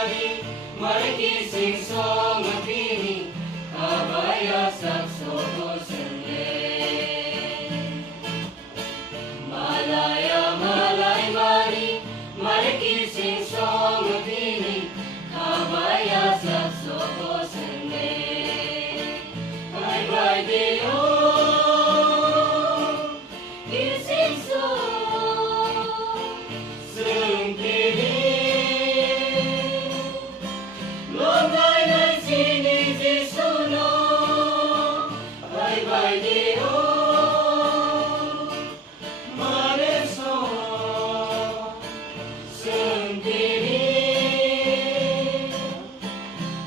mari, marikising song at piling, kabayas at sokosan len. Malaya malay mari, marikising song at piling, kabayas at sokosan len. Bye bye Deo, kising song, sung piling, longay nay sinisisunod. Bye bye Deo, mareso, sung piling,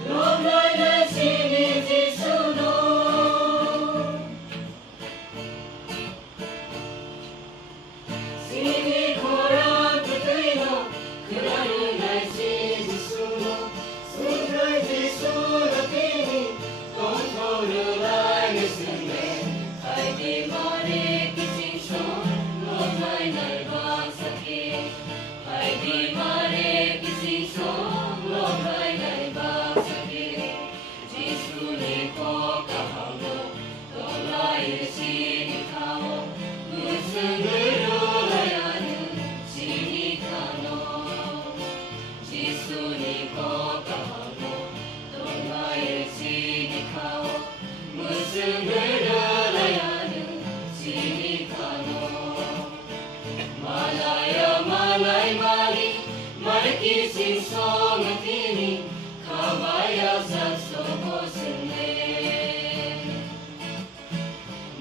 longay nay sinisisunod. Sinikorang putino, kurarunay sinisuno, sunray sisuno pini, kontrolulay na sinde, ay di marikising siyong, longay na ibang sakit. Ay di marikising siyong, longay na ibang sakit. Jisuni ko kahango, longay sinikao, Musunurulayanin sinikano. Jisuni ko kahango, longay sinikao, musunurulayanin sinikano. Malaya malay mali, marikising song at piling, kabayas at sokosan len.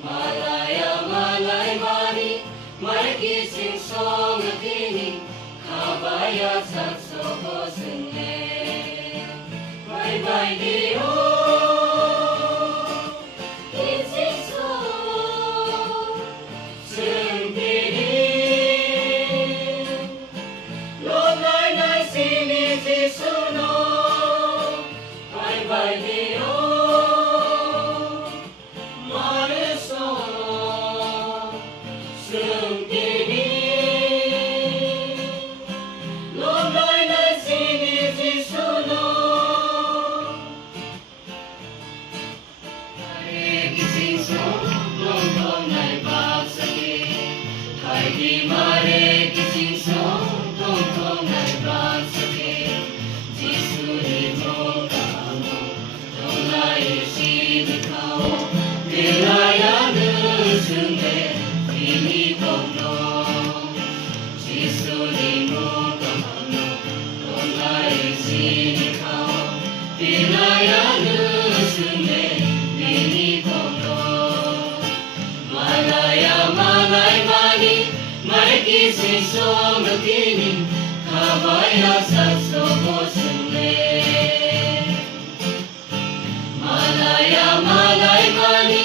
Malaya malay mali, marikising song at piling, kabayas at sokosan len. Bye bye Deo, kising song, sung piling, longay nay sinisisunod. Bye bye Deo, mareso, sung piling, longay nay sinisisunod. Marikising song, longtong na'y pagsakit. Ay di marikising song, longtong na'y pagsakit. Jisuni mo kahango, longay sinikao, nilayanin sunde, pinipogno. Jisuni mo kahango, longay sinikao, nilayanin sunde, pinipogno. Malaya malay mali, marikising song at piling, kabayas at sokosan len. Malaya malay mali,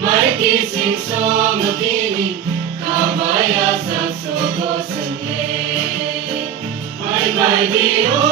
marikising song at piling, kabayas at sokosan len. Bye bye Deo,